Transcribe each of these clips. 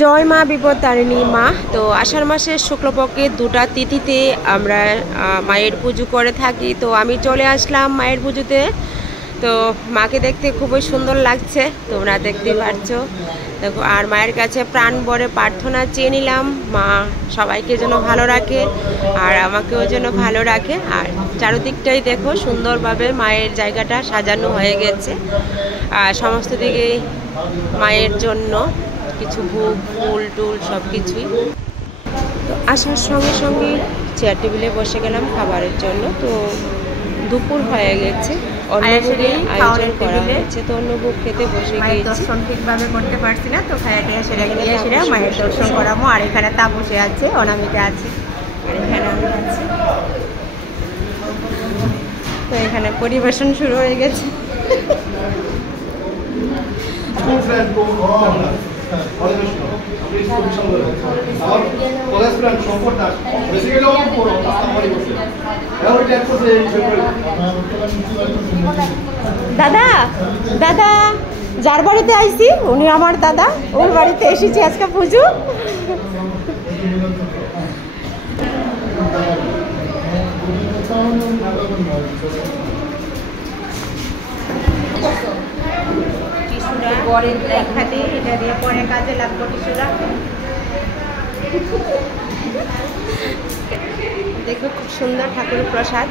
জয় মা বিপত্তারিণী মা। তো আষাঢ় মাসের শুক্লপক্ষের দুটা তিথিতে আমরা মায়ের পুজো করে থাকি। তো আমি চলে আসলাম মায়ের পুজোতে। তো মাকে দেখতে খুবই সুন্দর লাগছে, তোমরা দেখতে পাচ্ছ। দেখো, আর মায়ের কাছে প্রাণ ভরে প্রার্থনা চেয়ে নিলাম, মা সবাইকে যেন ভালো রাখে আর আমাকেও যেন ভালো রাখে। আর চারিদিকটাই দেখো সুন্দরভাবে মায়ের জায়গাটা সাজানো হয়ে গেছে। আর সমস্ত দিকে মায়ের জন্য কিছু ভোগ ফুল টুল সব কিছুই। তো আসার সঙ্গে সঙ্গে চেয়ার টেবিলে বসে গেলাম খাবারের জন্য। তো দুপুর হয়ে গেছে, অন্নভোগের আয়োজন করা হয়েছে। তো অন্নভোগ খেতে বসে গিয়েছি। দর্শন ঠিকভাবে করতে পারছি না, তো খাইয়া টেয়া সেরে গিয়ে সেরে মায়ের দর্শন করামো। আর এখানে তাপসে আছে, অনামিকা আছে, আর এখানে আমি আছি। তো এখানে পরিবেশন শুরু হয়ে গেছে। দাদা দাদা যার বাড়িতে আইছি উনি আমার দাদা, ওর বাড়িতে এসেছি আজকে পুজো। এটা দিয়ে পরে কাজে লাগবো টিস্যুরা। দেখো খুব সুন্দর ঠাকুরের প্রসাদ।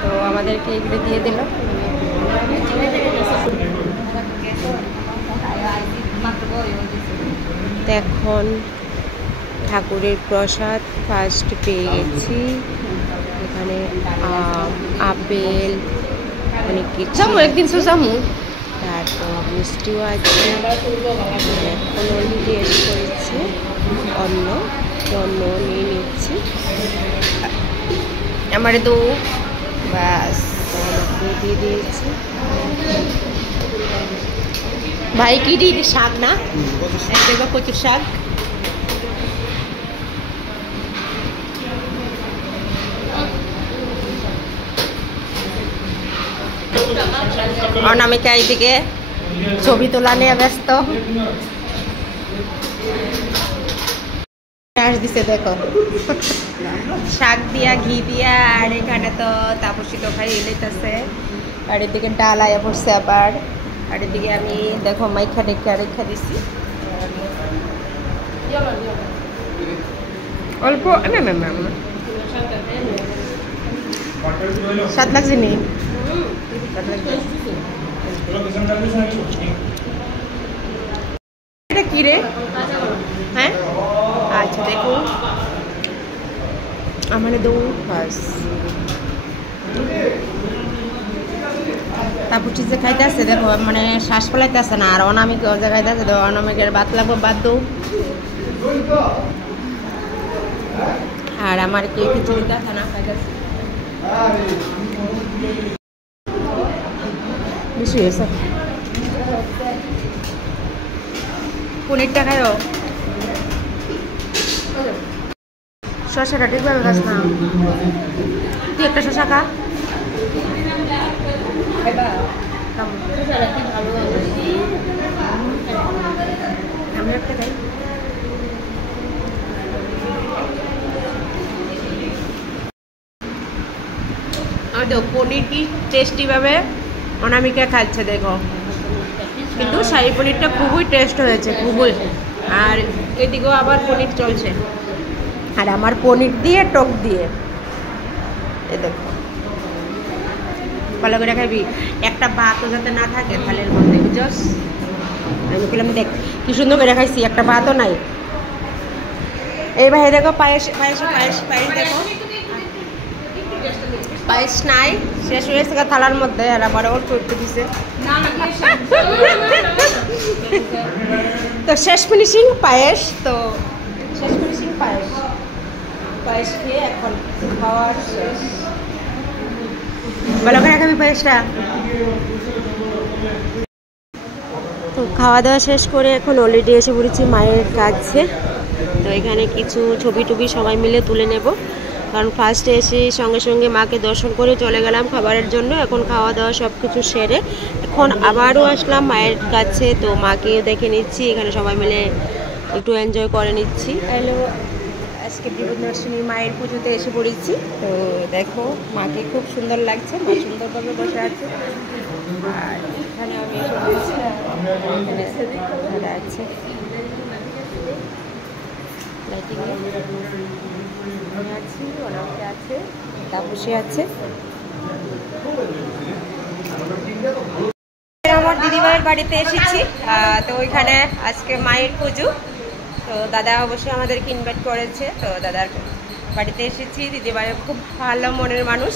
তো আমাদেরকে এগুলো দিয়ে দিল। এখন ঠাকুরের প্রসাদ ফার্স্ট পেয়ে গেছি। এখানে আপেল, অনেক কিছু, একদিন সুজামু, তারপর মিষ্টিও আছে। এখন অন্য টেস্ট করেছি, অন্য নিয়ে নিচ্ছি। আমার তো ব্যাস দিয়ে দিয়েছি। ভাই কি দিই শাক না, দেখো কচুর শাক। অনামিকা এইদিকে ছবি তোলা নিয়ে ব্যস্ত। দিছে দেখো শাক দিয়া ঘি দিয়া। আর এখানে তো তাপসী তো খাই এলাইতেছে। আর এদিকে ডাল আয়া পড়ছে আবার। আর এদিকে আমি দেখো মাইখা রেখা দিছি অল্প। স্বাদ লাগছে নি? এটা কি রে? হ্যাঁ আচ্ছা, দেখুন আমার দৌড় ফার্স তারপর যে খাইতে আসছে দেখো, মানে শ্বাস ফেলাইতে আসে না। আর অনামিকা খাইতে আসে, তো অনামিকের ভাত লাগবো, বাদ দৌ। আর আমার কেউ কিছু দিতে আসে না, খাইতেছে বেশি হয়েছে। পনিরটা খাইও, শসাটা ঠিকভাবে খাস না। তুই একটা শসা খা। আমি একটা খাই। পনির কি টেস্টি ভাবে অনামিকা খাচ্ছে দেখো। কিন্তু শাহী পনিরটা খুবই টেস্ট হয়েছে, খুবই। আর এদিকেও আবার পনির চলছে। আর আমার পনির দিয়ে টক দিয়ে, এ দেখো ভালো করে খাবি। একটা ভাতও যাতে না থাকে থালের মধ্যে, বুঝছস? আমি বললাম দেখ কি সুন্দর করে খাইছি, একটা ভাতও নাই। এই ভাই দেখো পায়েস দেখো, পায়েস নাই, শেষ হয়েছে থালার মধ্যে। আর আমার ওর করতে দিছে। তো শেষ ফিনিশিং পায়েস। তো শেষ ফিনিশিং পায়েস খেয়ে এখন খাওয়ার শেষ। ভালো করে খাবি পায়েসটা। তো খাওয়া দাওয়া শেষ করে এখন অলরেডি এসে পড়েছি মায়ের কাছে। তো এখানে কিছু ছবি টবি সবাই মিলে তুলে নেব, কারণ ফার্স্টে এসে সঙ্গে সঙ্গে মাকে দর্শন করে চলে গেলাম খাবারের জন্য। এখন খাওয়া দাওয়া সব কিছু সেরে এখন আবারও আসলাম মায়ের কাছে। তো মাকেও দেখে নিচ্ছি, এখানে সবাই মিলে একটু এনজয় করে নিচ্ছি। হ্যালো, আজকে বিপদনাশিনী মায়ের পুজোতে এসে পড়েছি। তো দেখো মাকে খুব সুন্দর লাগছে, মা সুন্দরভাবে বসে আছে। আর এখানে আমি এসে পড়েছি, এখানে আছে আছি, অনেকে আছে, তাপসী আছে। আমার দিদিভাইয়ের বাড়িতে এসেছি, তো ওইখানে আজকে মায়ের পুজো। তো দাদা অবশ্যই আমাদেরকে ইনভাইট করেছে, তো দাদার বাড়িতে এসেছি। দিদিভাই খুব ভালো মনের মানুষ।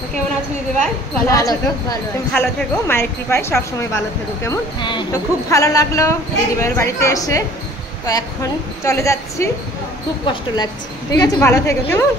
তো কেমন আছো দিদিভাই? ভালো আছো তো? তুমি ভালো থেকো, মায়ের কৃপায় সবসময় ভালো থেকো। কেমন? তো খুব ভালো লাগলো দিদিভাইয়ের বাড়িতে এসে। তো এখন চলে যাচ্ছি, খুব কষ্ট লাগছে। ঠিক আছে, ভালো থেকো। কেমন?